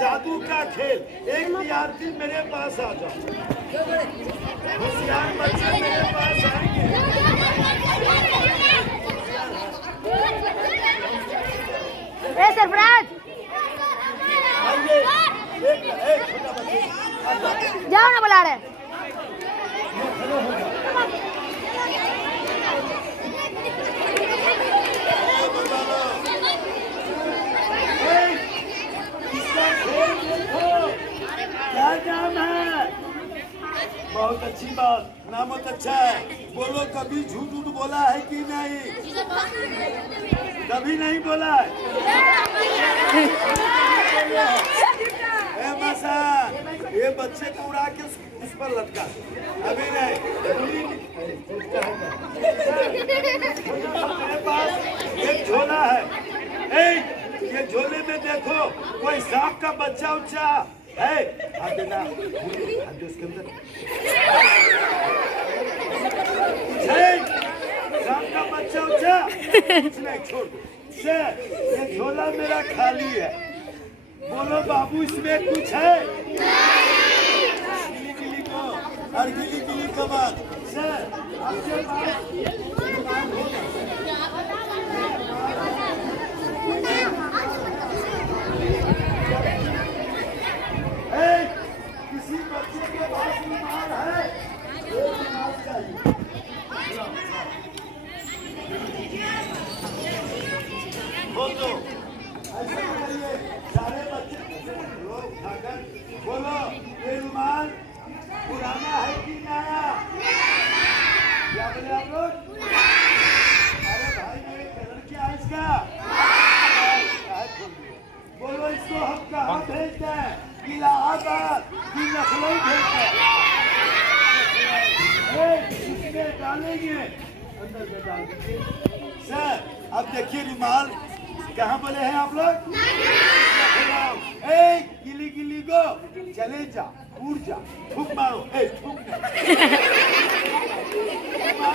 जादू का खेल। एक विद्यार्थी मेरे पास आ जाओ, होशियार बच्चे मेरे पास आएंगे। सरफराज जाओ ना बुला रहे। क्या नाम है? बहुत अच्छी बात, नाम बहुत अच्छा है। बोलो, कभी झूठ झूठ बोला है कि नहीं? कभी नहीं बोला है। मसान, ये बच्चे को उड़ा के उस पर लटका, अभी नहीं। मेरे पास एक झोला है, ये झोले में देखो कोई सांप का बच्चा उच्चा है। हाथ देना, हाथ दे उसके अंदर। सांप का बच्चा उच्चा कुछ नहीं, छोड़ दो। ये झोला मेरा खाली है। बोलो बाबू, इसमें कुछ है? गिली गिली को और गिली गिली को बात। सर, आपके पास किसी बच्चे के पास बीमार है? बोलो, ऐसे करिए, सारे बच्चे लोग उठाकर बोलो, ये रुमाल पुराना है कि नया? क्या बोले आप लोग? अरे भाई, मेरे कलर क्या है इसका? बोलो, इसको हम कहाँ भेजते हैं? इलाहाबाद की लखनऊ भेजते हैं। इसमें डालेंगे, अंदर में डाल देंगे। सर, अब देखिए रुमाल कहाँ बोले हैं आप लोग? गिली गिली गो, चले जा, उड़ जा, ठुक मारो, ठुक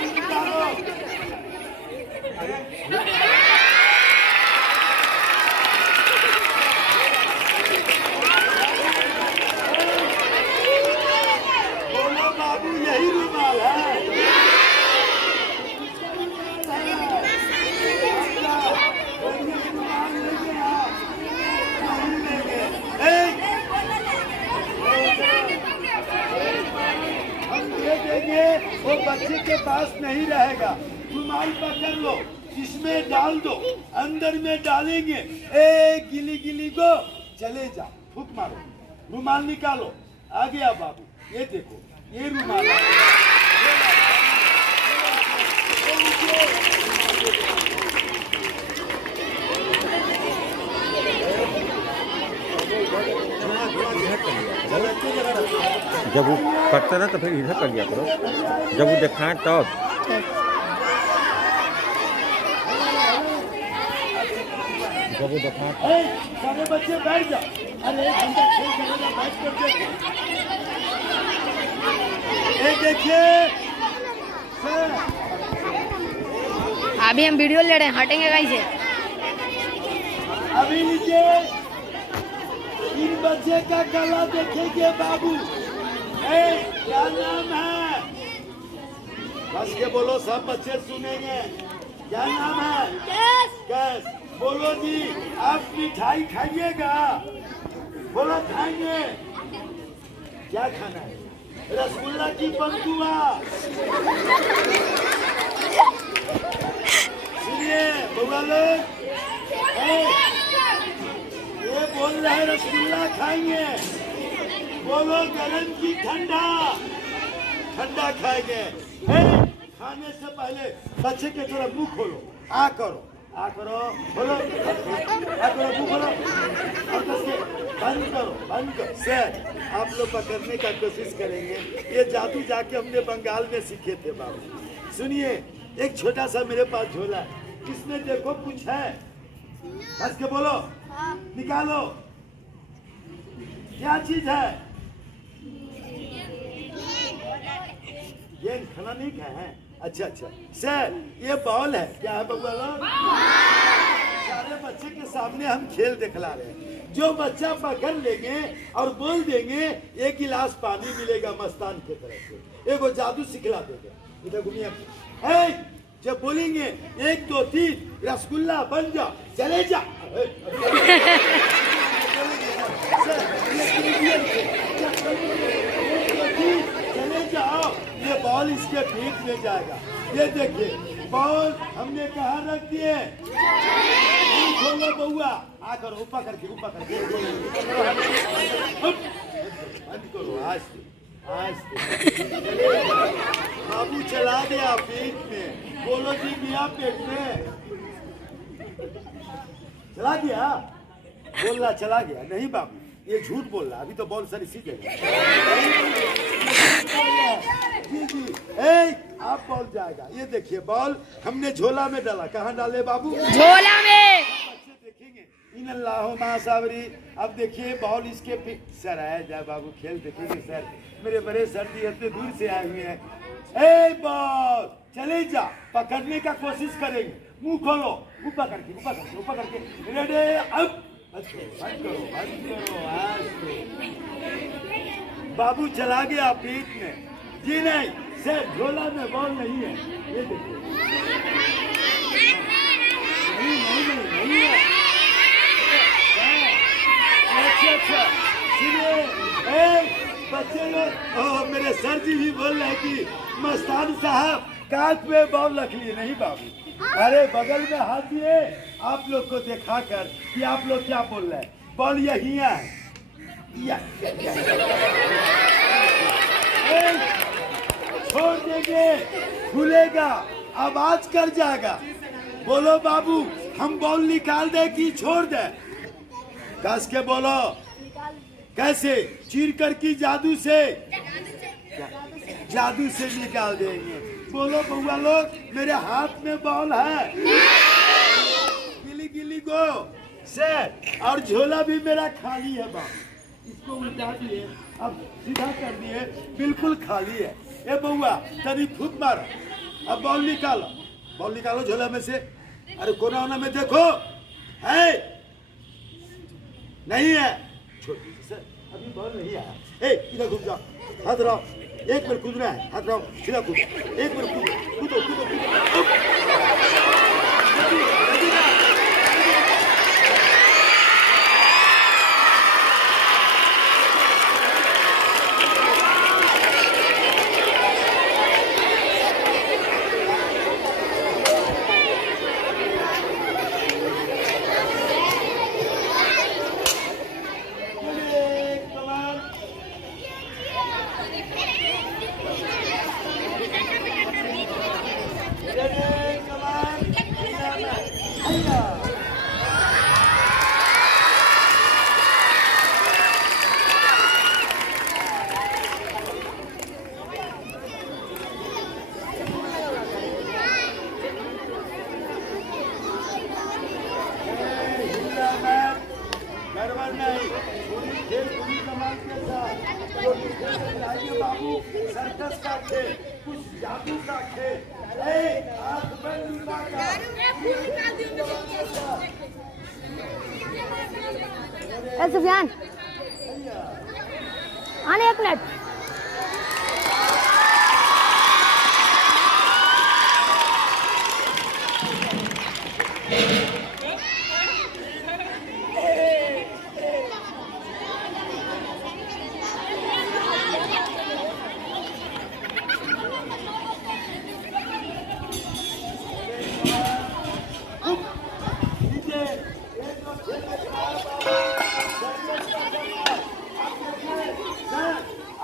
निकालो। बोलो बाबू, यही रुमाल है। वो बच्चे के पास नहीं रहेगा। रुमाल पकड़ लो, इसमें डाल दो, अंदर में डालेंगे। गिली गिली गो, चले जा, फूक मारो, रुमाल निकालो। आ गया बाबू, ये देखो, ये रुमाल है। जब वो करता ना तो फिर इधर कर दिया करो, जब वो दिखाए तब। जब वो दिखाए सारे बच्चे बैठ जाओ। अरे बैठ कर देखिए। अभी हम वीडियो ले रहे हैं, हटेंगे कहीं से। अभी नीचे इन बच्चे का गला देखेंगे बाबू। क्या नाम है? बस के बोलो, सब बच्चे सुनेंगे। क्या नाम है? गैस। बोलो जी, आप मिठाई खाइएगा? बोलो, खाएंगे। क्या खाना है? रसगुल्ला की बंटुआ? सुनिए बउआ लोग, ये बोल रहे हैं रसगुल्ला खाएंगे। बोलो, गरम की ठंडा? ठंडा खाएंगे। खाने से पहले बच्चे के थोड़ा मुंह खोलो, आ करो, बोलो, आ करो, मुंह खोलो, बंद करो, बंद करो। सर, आप लोग पकड़ने का कोशिश करेंगे। ये जादू जाके हमने बंगाल में सीखे थे बाबू। सुनिए, एक छोटा सा मेरे पास झोला है, इसमें देखो कुछ है। बस के बोलो, निकालो। क्या चीज है? ये खाना नहीं खाए हैं? अच्छा सर, ये बॉल है, क्या है बबुआ लोग? सारे बच्चे के सामने हम खेल दिखला रहे हैं। जो बच्चा पकड़ लेंगे और बोल देंगे एक गिलास पानी मिलेगा मस्तान की तरफ से, एक वो जादू सिखला देंगे। इधर घूमिए, जब बोलेंगे 1 2 3 रसगुल्ला बन जा, चले जा। चले जाओ, ये बॉल इसके पीठ में जाएगा। ये देखिए बॉल हमने कहाँ रख दिए? खोलो बउआ, आकर ऊपर करके बंद करो। आज बाबू चला गया पेट में, बोलो जी गया पेट में, चला गया, बोल रहा चला गया। नहीं बाबू, ये झूठ बोल रहा, अभी तो बॉल सर इसी जगह। जी आप बॉल जाएगा। ये देखिए बॉल हमने झोला में डाला। कहाँ डाले बाबू? झोला में। बच्चे देखेंगे इन अल्लाह मासावरी। अब देखिए बॉल इसके सर आया जाए बाबू, खेल देखेंगे सर। मेरे बड़े सर जी इतने दूर से आए हुए हैं। बॉल चले जा, पकड़ने का कोशिश करेंगे। मुंह खोलो, ऊपर करके रेडी। अब बंद करो। बाबू चला गया पीठ में। जी नहीं सर, झोला में बॉल नहीं है। ये देखिए, नहीं है। अच्छा सुनिए, बच्चे लोग, मेरे सर जी भी बोल रहे हैं कि मस्तान साहब काट पे बॉल रख लिए। नहीं बाबू, अरे बगल में हाथ दिए आप लोग को देखा कर कि आप लोग क्या बोल रहे हैं। बॉल यही है, छोड़ देंगे, खुलेगा, आवाज कर जाएगा। बोलो बाबू, हम बॉल निकाल दे कि छोड़ दे? कस के बोलो, कैसे? चीर कर की जादू से निकाल देंगे। बोलो बउआ लोग, मेरे हाथ में बॉल है, गिली गो से, और झोला भी मेरा खाली है बाबू। इसको उल्टा दिए, अब सीधा कर दिए, बिल्कुल खाली है। ए बउआ तनी फूट मार, अब बॉल निकालो झोला में से। अरे कोना में देखो, है नहीं है? सर अभी बॉल नहीं आया। इधर घूम जाओ, हाथ रहो, 1 मिनट कूदना है, हाथ रहो, सीधा कूदो, 1 मिनट कूदो। बाबू सर्कस का खेल, कुछ जादू का खेल, सुफियान आने 1 मिनट।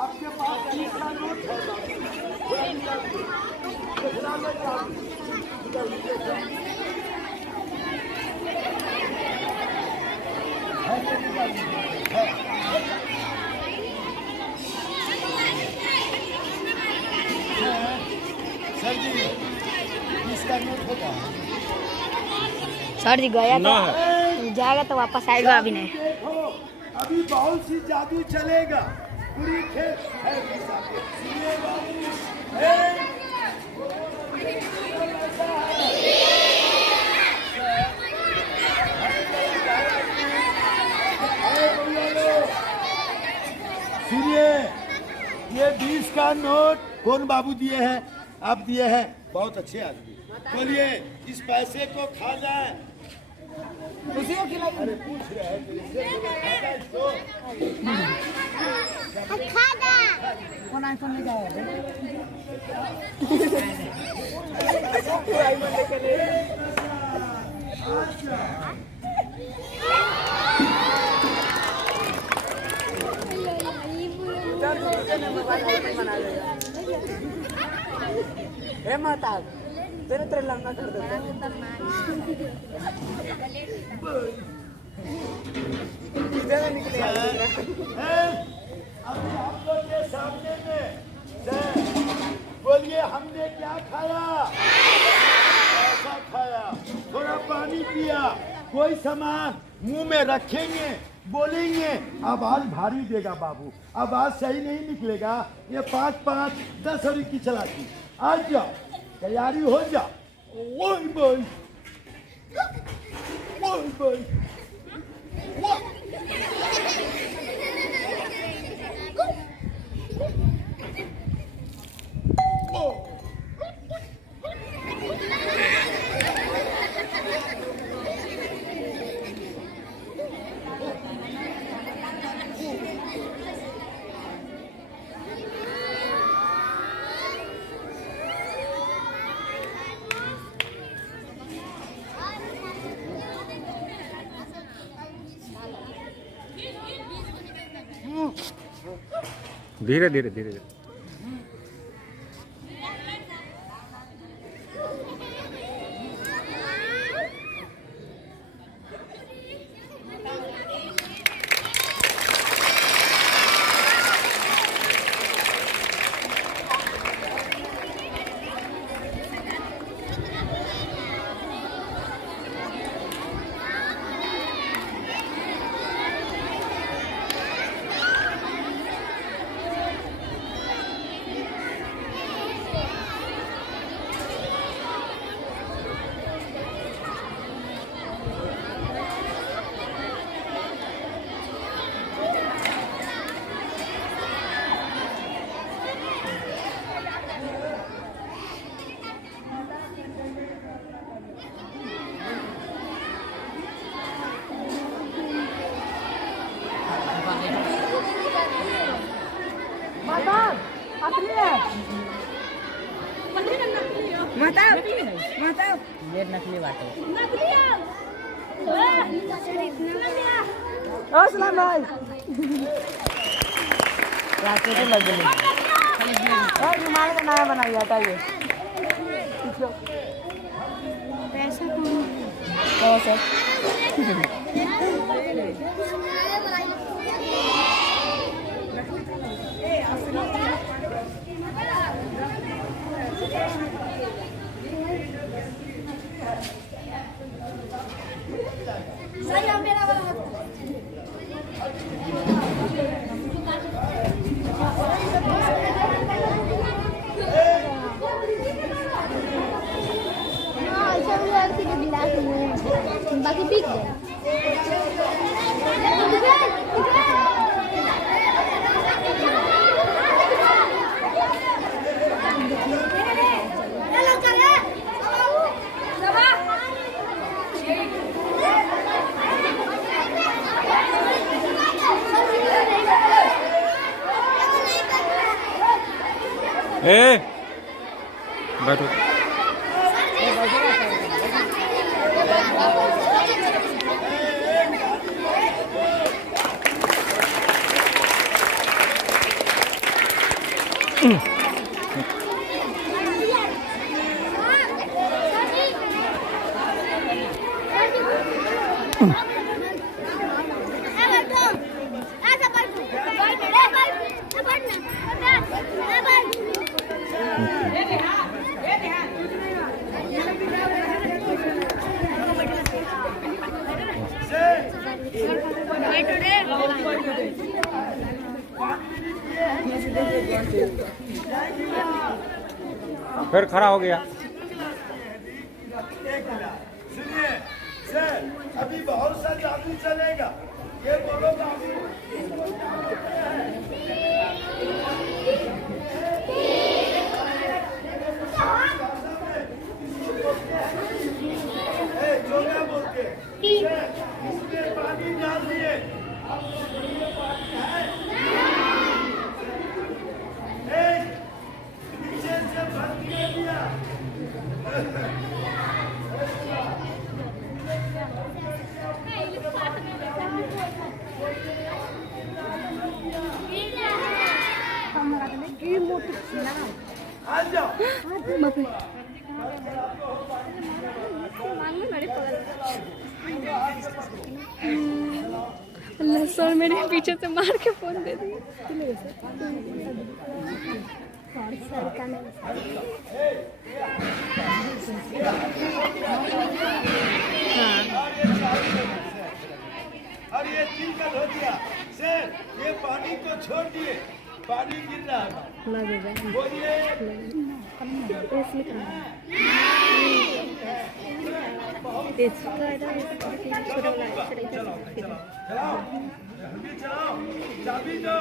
आपके पास तीसरा नोट है सर जी, इसका नोट होगा। सर जी गया तो जाएगा तो वापस आएगा। अभी नहीं, अभी बहुत सी जादू चलेगा, पूरी खेल है। सुनिए, ये 20 का नोट कौन बाबू दिए हैं? आप दिए हैं, बहुत अच्छे आदमी। बोलिए, इस पैसे को खा जाए। उसी को खिलाइए। अरे पूछ रहे हैं तेरे से, खा जाए इसको। फोन आईफोन ले जाओ। हे माता तेरे तेरे लंगा कर देता निकले अभी हम लोग के सामने में बोलिए, हमने क्या खाया? ऐसा खाया, थोड़ा पानी पिया, कोई सामान मुंह में रखेंगे, बोलेंगे, आवाज भारी देगा बाबू, आवाज सही नहीं निकलेगा। ये 5-5, 10 और की चलाती। आज जाओ, तैयारी हो जाओ। ओए बोल, ओए बोल, धीरे धीरे धीरे धीरे। ये नकली बाटे। सलाम भाई। रास्ते तो लग गए। रुमाल का नया बनाइए, हटाइए। पैसा कौन सा? बाकी बिक गए। बैठो। फिर खड़ा हो गया। एक गिलास। सुनिए सर, अभी बहुत सा जादू चलेगा। ये बोलो बाबू, जो क्या बोलते हैं, इसमें पानी डाल दिए। नीचे से भर दिया। आ जाओ। अल्लाह सर मेरे पीछे से मार के फोन दे दिया। और ये तिल का धोतिया सर, ये पानी को छोड़ दिए, पानी गिर रहा है। बोलिए चलाओ, जल्दी चलाओ, चाबी दो।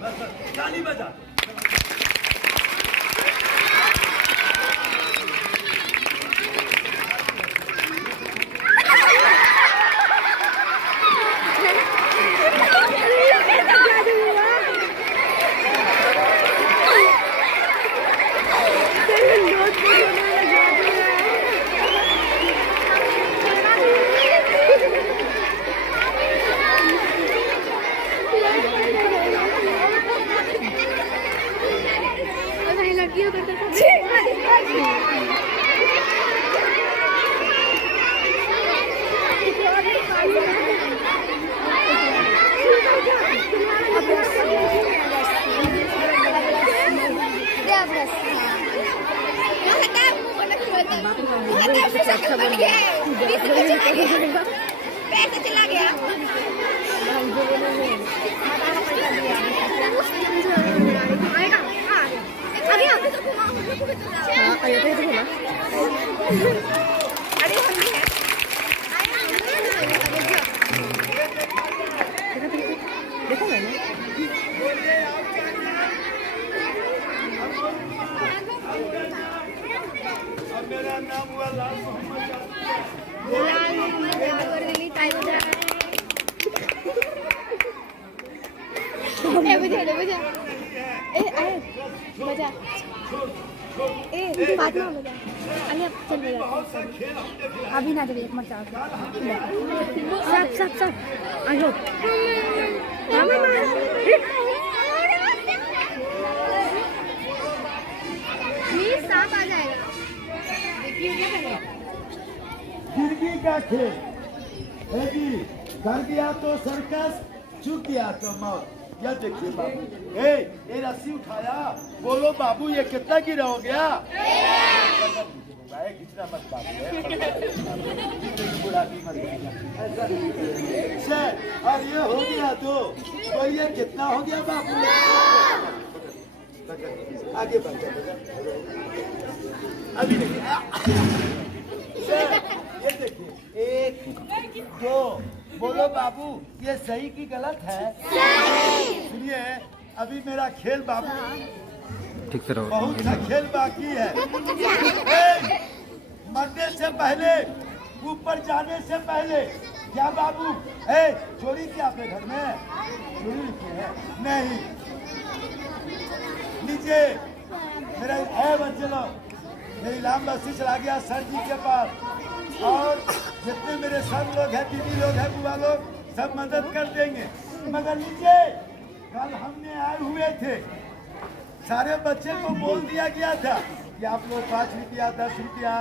बस ताली बजा। पैसा चला गया। देखो मैंने मेरा नाम हुआ लाल मोहम्मद। अभी ना जब एक मत जाओ सब सब सब आयो सांप आ जाएगा। जिंदगी का खेल है जी, कर दिया तो सर्कस, चुक दिया तो मौत। या देखिए बाबू, ये रस्सी उठाया, बोलो बाबू ये कितना गिरा हो गया? खींचना मत बाबू, सर, और ये हो गया तो ये कितना हो गया बाबू? आगे बढ़ जाओ अभी देखिए सर, ये देखिए 1 2, बोलो बाबू ये सही की गलत है? सुनिए अभी मेरा खेल बाबू ठीक से रहो। बहुत सा खेल बाकी है। मरने से पहले, ऊपर जाने से पहले, क्या बाबू चोरी क्या आपके घर में? चोरी है नहीं। नीचे मेरा बच्चे लोग, मेरी लाम बस्ती चला गया सर जी के पास, और जितने मेरे सब लोग हैं, दीदी लोग हैं, बुआ लोग, सब मदद कर देंगे। मगर नीचे कल हमने आए हुए थे, सारे बच्चे को बोल दिया गया था कि आप लोग 5 रुपया 10 रुपया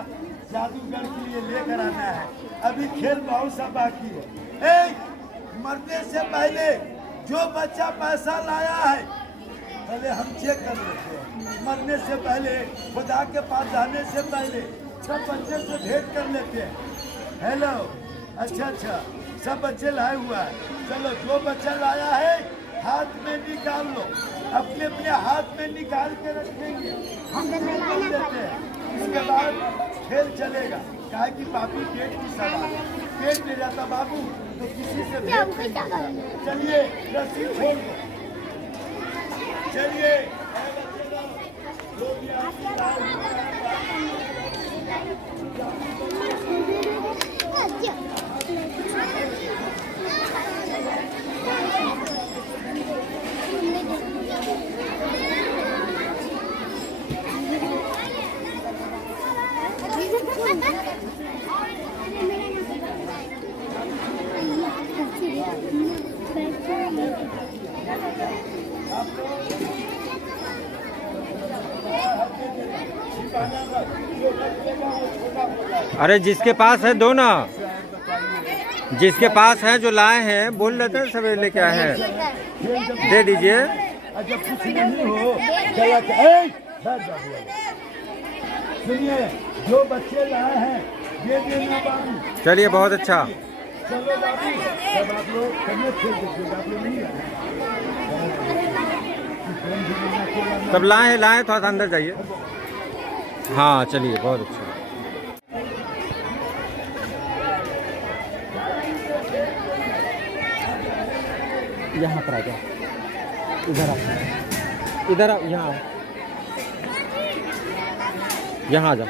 जादूगर के लिए लेकर आना है। अभी खेल बहुत सा बाकी है। मरने से पहले जो बच्चा पैसा लाया है पहले हम चेक कर लेते हैं। मरने से पहले, खुदा के पास जाने से पहले सब बच्चे से भेंट कर लेते हैं। हेलो, अच्छा सब बच्चे लाए हुआ है। चलो जो बच्चा लाया है हाथ में निकाल लो। अपने अपने हाथ में निकाल के रखेंगे, हम खेल कर देते हैं। इसके बाद खेल चलेगा। कहा कि पापी पेट की सवाल, पेट में जाता बाबू तो किसी से भेंट नहीं होगा। चलिए रस्सी छोड़ दो, चलिए जो भी आपकी बात अरे जिसके पास है दो ना, जिसके पास है जो लाए हैं बोल रहे थे सवेरे लेके आए हैं, दे दीजिए। जब कुछ नहीं हो गलत सुनिए, जो बच्चे लाए हैं ये देना बाबू। चलिए बहुत अच्छा। चलो बाबू, जब आप लोग खेल दीजिएगा, आप लोग नहीं आए। तब लाए थोड़ा सा अंदर जाइए। हाँ चलिए बहुत अच्छा। यहाँ पर आ जाओ, इधर आ, इधर आ, यहाँ आ जाओ।